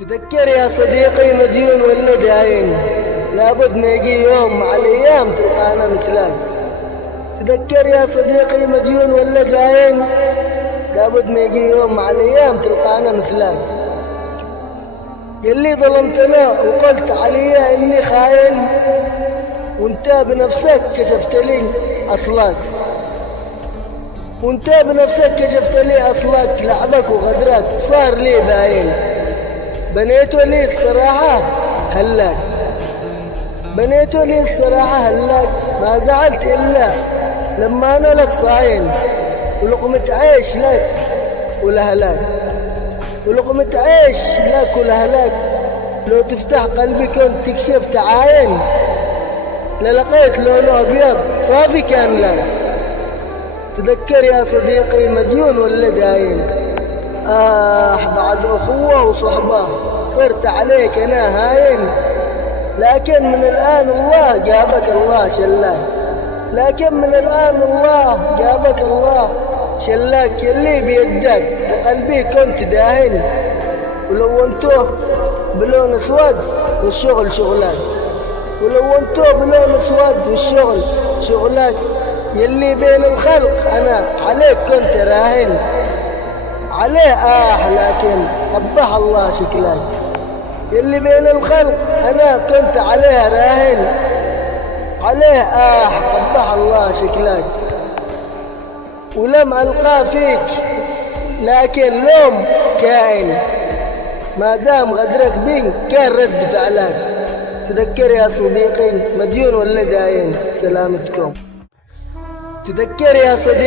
تذكر يا صديقي مديون ولا داين، لابد ما يجي يوم مع الأيام تلقانا مثلك. تذكر يا صديقي مديون ولا داين، لابد ما يجي يوم مع الأيام تلقانا مثلك. يلي ظلمتنا وقلت علي إني خاين، وانت بنفسك كشفت لي أصلك، وانت بنفسك كشفت لي أصلك. لعبك وغدرك صار لي باين، بنيتوا لي الصراحة هلاك، بنيتوا لي الصراحة هلاك. ما زعلت إلا لما أنا لك صاين، ولقمة عيش لك ولهلاك، ولقمة عيش لك ولهلاك. لو تفتح قلبي كنت تكشف تعاين، للقيت لونه أبيض صافي كان لك. تذكر يا صديقي مديون ولا داين، بعد أخوة وصحبة صرت عليك أنا هاين. لكن من الآن الله جابك الله شلاك، لكن من الآن الله جابك الله شلاك. يلي بيدك بقلبي كنت داهن، ولونتوه بلون اسود والشغل شغلك، ولونتوه بلون اسود والشغل شغلك. يلي بين الخلق أنا عليك كنت راهن، عليه لكن قبح الله شكلك. يلي بين الخلق أنا كنت عليه راهن، عليه قبح الله شكلك. ولم ألقى فيك لكن لوم كائن، ما دام غدرك بين كان رد فعلك. تذكر يا صديقي مديون ولا داين، سلامتكم. تذكر يا صديقي